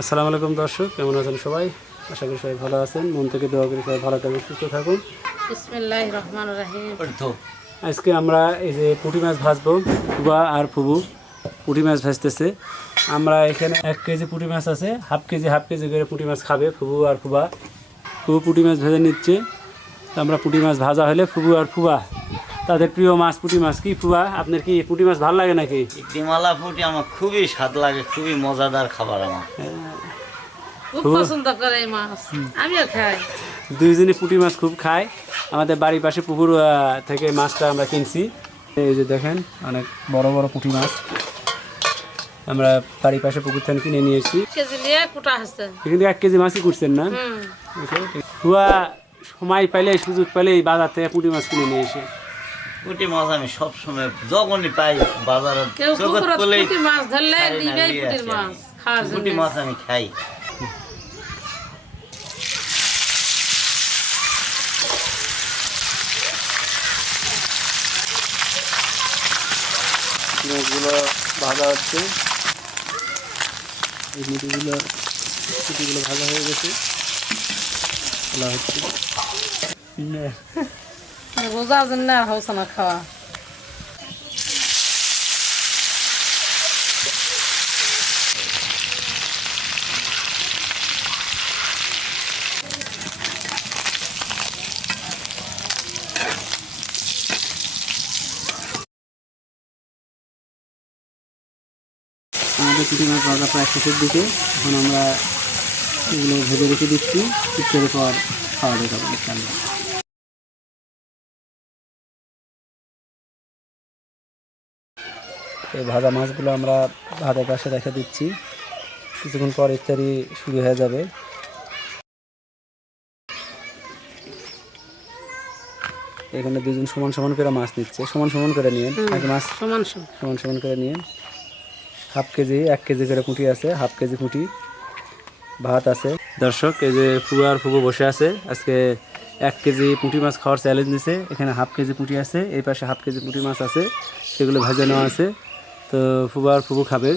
আসসালামু আলাইকুম দর্শক কেমন আছেন সবাই? আশা করি সবাই ভালো আছেন। মন থেকে দোয়া করি সবাই ভালো থাকুন সুস্থ থাকুন। আজকে আমরা এই যে পুঁটি মাছ ভাজবো ফুবা আর ফুবু। পুঁটি মাছ ভাজতেছে। আমরা এখানে এক কেজি পুঁটি মাছ আছে হাফ কেজি হাফ কেজি করে পুঁটি মাছ খাবে ফুবু আর ফুবা। ফুবু পুঁটি মাছ ভেজে নিচ্ছে। তো আমরা পুঁটি মাছ ভাজা হলে ফুবু আর ফুবা তাদের প্রিয় মাছ পুঁটি মাছ। কি ফুবা আপনার কি পুঁটি মাছ ভালো লাগে নাকি? ডিমালা ফুটি আমার খুবই স্বাদ লাগে খুবই মজাদার খাবার আমার। খুব পছন্দ করে এই মাছ। আমিও খাই। দুইজনই পুঁটি মাছ খুব খায় আমাদের বাড়ির পাশে পুকুর থেকে মাছটা আমরা কিনছি। এই যে দেখেন অনেক বড় বড় পুঁটি মাছ। আমরা বাড়ির পাশে পুকুর থেকে কিনে নিয়ে এসেছি। কেজি নিয়ে কুটা আছে এখান থেকে এক কেজি মাছই করছেন না? হুয়া সময় পাইলে সুযোগ পাইলে এই বাজার থেকে পুঁটি মাছ কিনে নিয়ে এসে। পুটি মাছ আমি সবসময় যখনই পাই বাজারে কেউ জগৎ পুঁটি মাছ ধরলে মাছ আমি। খাওয়ার পুটি মাছ আমি খাই। মাছগুলো ভাজা হচ্ছে। এই মুটিগুলো ভাজা হয়ে গেছে। খোলা হচ্ছে। বোঝার জন্য আর হচ্ছে না খাওয়া আমাদের পুঁটি মাছ ভাজা প্রায় শেষের দিকে। এখন আমরা এগুলো ভেজে রেখে দিচ্ছি। ইত্যাদি পর খাওয়া দাওয়া করব এই ভাজা মাছগুলো আমরা ভাতের পাশে রেখে দিচ্ছি। কিছুক্ষণ পর ইত্যাদি শুরু হয়ে যাবে। এখানে দুজন সমান সমান করে মাছ নিচ্ছে। সমান সমান করে নিয়ে মাছ। সমান সমান। সমান করে নিয়ে হাফ কেজি এক কেজি করে পুঁটি আছে হাফ কেজি পুঁটি। ভাত আছে। দর্শক এই যে ফুবু আর ফুবু বসে আছে। আজকে এক কেজি পুঁটি মাছ খাওয়ার চ্যালেঞ্জ দিছে এখানে হাফ কেজি পুঁটি আছে এই পাশে হাফ কেজি পুঁটি মাছ আছে। সেগুলো ভেজে নেওয়া আছে। তো ফুবু আর ফুবু খাবে।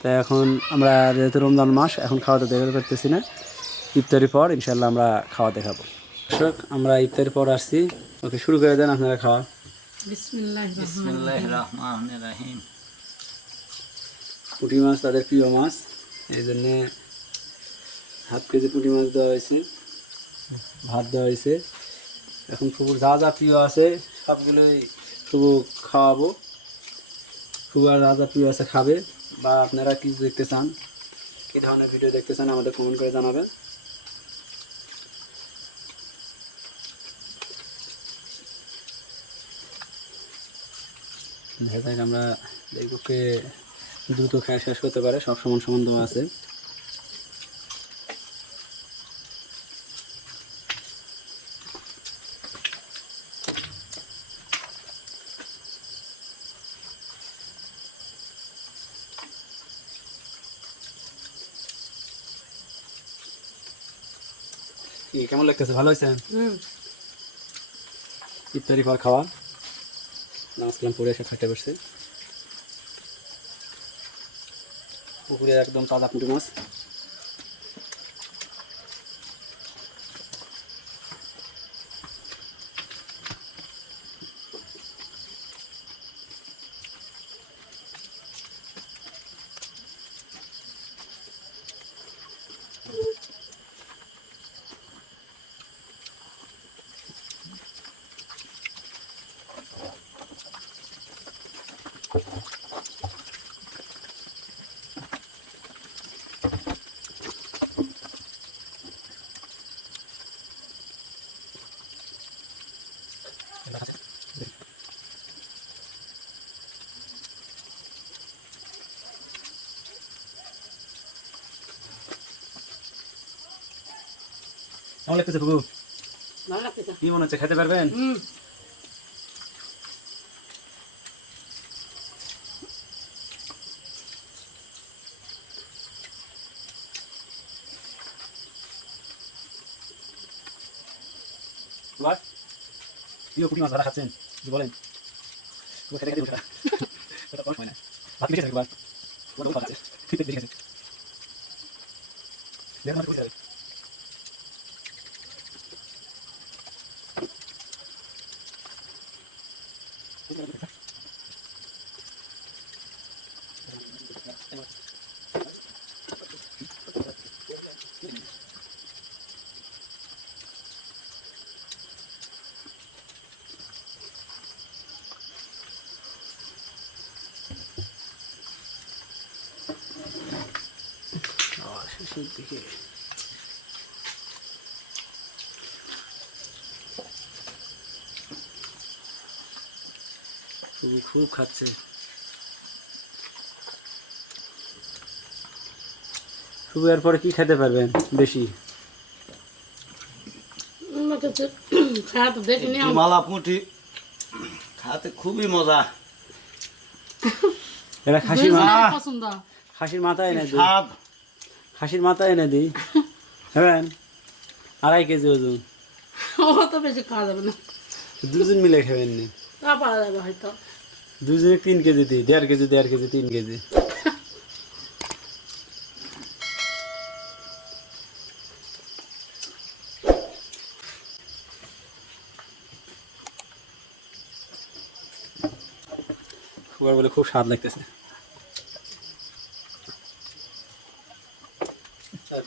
তাই এখন আমরা যেহেতু রমজান মাস এখন খাওয়াতে দেখা করতেছি না। ইফতারি পর ইনশাল্লাহ আমরা খাওয়া দেখাবো। দর্শক আমরা ইফতারি পর আসছি। ওকে শুরু করে দেন আপনারা খাওয়া। রাহিম। পুঁটি মাছ তাদের প্রিয় মাছ। এই জন্যে হাফ কেজি পুঁটি মাছ দেওয়া হয়েছে। ভাত দেওয়া হয়েছে। এখন ফুকুর যা যা প্রিয় আছে সবগুলোই ফুকু খাওয়াবো। ফুকুর রাজা প্রিয় আছে, খাবে বা আপনারা কি দেখতে চান, কী ধরনের ভিডিও দেখতে চান আমাদের কমেন্ট করে জানাবেন। যাক আমরা দেখবকে দ্রুত খেয়ে শেষ করতে পারে, সব সমান সমান দেওয়া আছে। কি কেমন লাগতেছে? ভালো হয়েছে ইফতারি পর খাওয়া। নামাজ কালাম পড়ে এসে খাইতে পারছে পুকুরে একদম তাজা পুঁটি মাছ। কেমন লাগতেছে ভালো লাগতেছে। কি মনে হচ্ছে খেতে পারবেন? এবার প্রিয় পুঁটি মাছ খাচ্ছেন? বলেন। খেতে খেতে বসে ওটা কোনো না। ভাত লিখে থাকবে ওটা আছে। শেষের দিকে খুব খুব খাচ্ছে খুব এরপরে কি খেতে পারবেন বেশি? মালা পুঁটি খাতে খুবই মজা। এটা খাসির মা খাসির মাথা এনে দিই? স্বাদ খাসির মাথা এনে দিই। হ্যাঁ আড়াই কেজি ওজন। ও তো বেশি খাওয়া যাবে না। দুজন মিলে খাবেন নি। তা পাওয়া যাবে হয়তো। দুজনে তিন কেজি দিই দেড় কেজি দেড় কেজি তিন কেজি। বলে খুব স্বাদ লাগতেছে।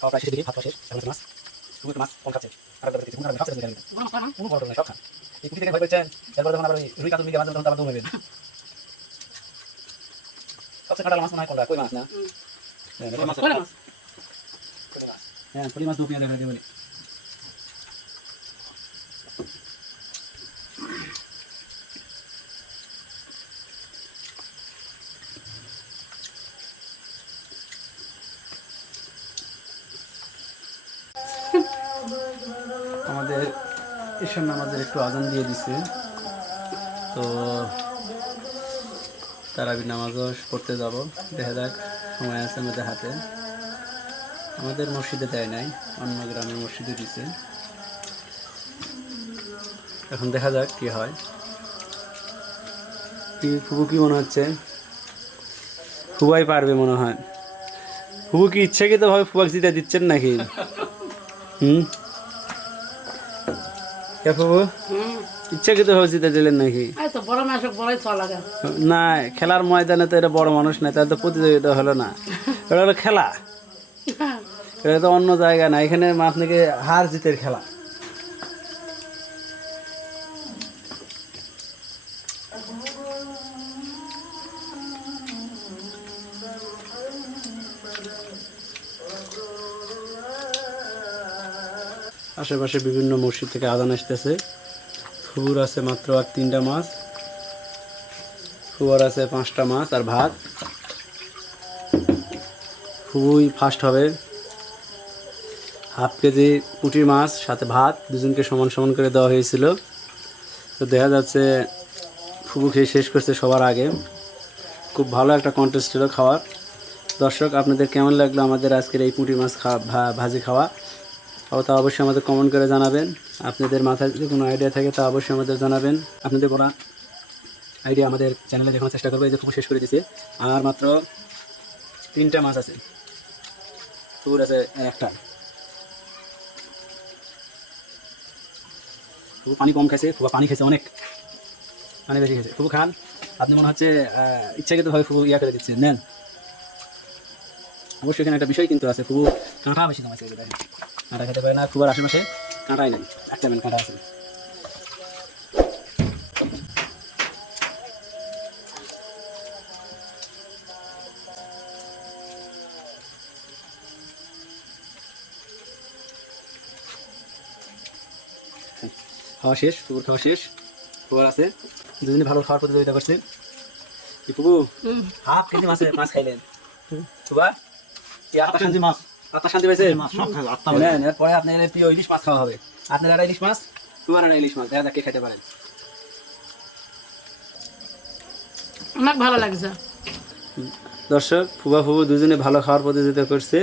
খাওয়া ভাত শেষ মাছ তুমি মাছ কম খাচ্ছে আর কোনো বড় সব যখন রুই কাতল মিলে মাছ তখন তো আবার দৌড়বেন সবচেয়ে কাটাল মাছ মনে হয় কোনটা কই মাছ না হ্যাঁ, কই মাছ দু পেঁয়াজ করে দেবেন আমাদের ঈশান নামাজের একটু আজান দিয়ে দিছে তো তারাবি নামাজও পড়তে যাব। দেখা যাক, সময় আছে আমাদের হাতে। আমাদের মসজিদে দেয় নাই, অন্য গ্রামের মসজিদে দিছে। এখন দেখা যাক কি হয়। কি ফুবু কি মনে হচ্ছে? ফুবাই পারবে মনে হয়। ফুবু কি ইচ্ছাকৃত ভাবে ফুবাক জিতে দিচ্ছেন নাকি? হুম? হুম ইচ্ছাকৃত ভাবে জিতে দিলেন নাকি না খেলার ময়দানে তো এটা বড় মানুষ নাই তার তো প্রতিযোগিতা হলো না এটা হলো খেলা এটা তো অন্য জায়গা না এখানে আপনাকে হার জিতের খেলা আশেপাশে বিভিন্ন মসজিদ থেকে আদান আসতেছে। ফুর আছে মাত্র আর তিনটা মাছ। ফুয়ার আছে পাঁচটা মাছ আর ভাত। খুবই ফাস্ট হবে। হাফ কেজি পুঁটির মাছ, সাথে ভাত, দুজনকে সমান সমান করে দেওয়া হয়েছিল। তো দেখা যাচ্ছে ফুবু খেয়ে শেষ করছে সবার আগে। খুব ভালো একটা কন্টেস্ট ছিল খাওয়ার। দর্শক, আপনাদের কেমন লাগল আমাদের আজকের এই পুঁটি মাছ খাওয়া ভাজি খাওয়া? তা অবশ্যই আমাদের কমেন্ট করে জানাবেন। আপনাদের মাথায় যদি কোনো আইডিয়া থাকে, তা অবশ্যই আমাদের জানাবেন। আপনাদের বলা আইডিয়া আমাদের চ্যানেলে দেখানোর চেষ্টা করব, এই শেষ করে দিছে আর মাত্র তিনটা মাছ আছে। ফুল আছে একটা। খুব পানি কম খাইছে, খুব পানি খেয়েছে অনেক। পানি বেশি খেয়েছে খুব খান। আপনি মনে হচ্ছে ইচ্ছাকৃতভাবে খুব ইয়া করে দিচ্ছেন নেন। অবশ্যই এখানে একটা বিষয় কিন্তু আছে। খুব কাঁটা বেশি দেখেন কাঁটা খেতে পারে না খুব আশেপাশে কাঁটাই নেন একটা মেন কাঁটা আছে। খাওয়া শেষ পুকুর খাওয়া শেষ পুকুর আছে। দুজনে ভালো খাওয়ার প্রতিযোগিতা করছে। হাফ কেজি মাছ মাছ খাইলেন। সুবা মাছ আপনার শান্তি পাইছে। নেন, এরপরে আপনার প্রিয় ইলিশ মাছ খাওয়া হবে। আপনার একটা ইলিশ মাছ? ইলিশ মাছ দেখা যাক কে খেতে পারেন অনেক ভালো লাগছে। দর্শক ফুবা ফুবু দুজনে ভালো খাওয়ার প্রতিযোগিতা করছে।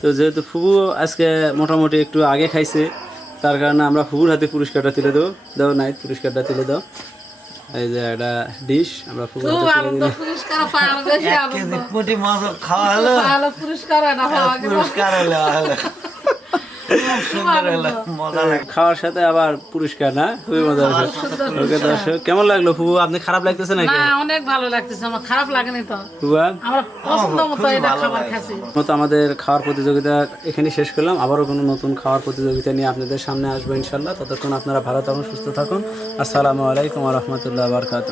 তো যেহেতু ফুবু আজকে মোটামুটি একটু আগে খাইছে তার কারণে আমরা ফুবুর হাতে পুরস্কারটা তুলে দেবো। দাও নাইট পুরস্কারটা তুলে দাও। এই যে একটা ডিশ আমরা খুব আনন্দ পুরস্কার আনন্দ। কেজি মাছ খাওয়া হলো? পুরস্কার না? পাওয়া পুরস্কার হলো খাওয়ার সাথে আবার পুরস্কার না? খুবই মজা ওকে দর্শক কেমন লাগল ফুবু? আপনি খারাপ লাগতেছে নাকি? না অনেক ভালো লাগতেছে আমার খারাপ লাগেনি তো। ফুবা আমরা পছন্দ মতো এটা খাবার খাচ্ছি। মতো আমাদের খাওয়ার প্রতিযোগিতা এখানে শেষ করলাম। আবারও কোনো নতুন খাওয়ার প্রতিযোগিতা নিয়ে আপনাদের সামনে আসব ইনশাল্লাহ ততক্ষণ আপনারা ভালো থাকুন সুস্থ থাকুন। আসসালামু আলাইকুম রহমতুল্লাহ বারকাত